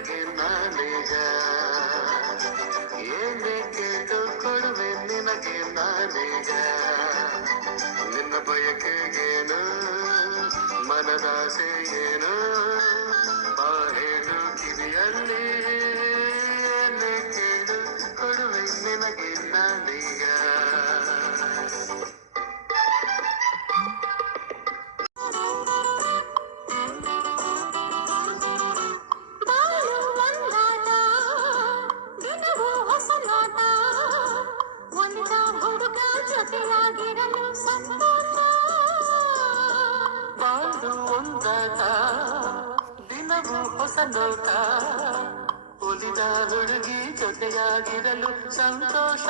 ನಿನಗೆ ನಾನೀಗ ಏನೇ ಕೇಳು ಕೊಡುವೆ ನಿನಗೆ ನಾನೀಗ ನಿನ್ನ ಬಯಕೆಗೇನು ಮನದಾಸೆ ಏನು ಬಾರೇನು ಕಿವಿಯಲ್ಲಿ ಏನೇ ಕೇಳು ಕೊಡುವೆ ನಿನಗೆ ನಾನೀಗ ಬಾಳು ಒಂದಾದ ದಿನವೂ ಹೊಸ ನೋಟ ಉಳಿದ ಹುಡುಗಿ ಜೊತೆಯಾಗಿರಲು ಸಂತೋಷ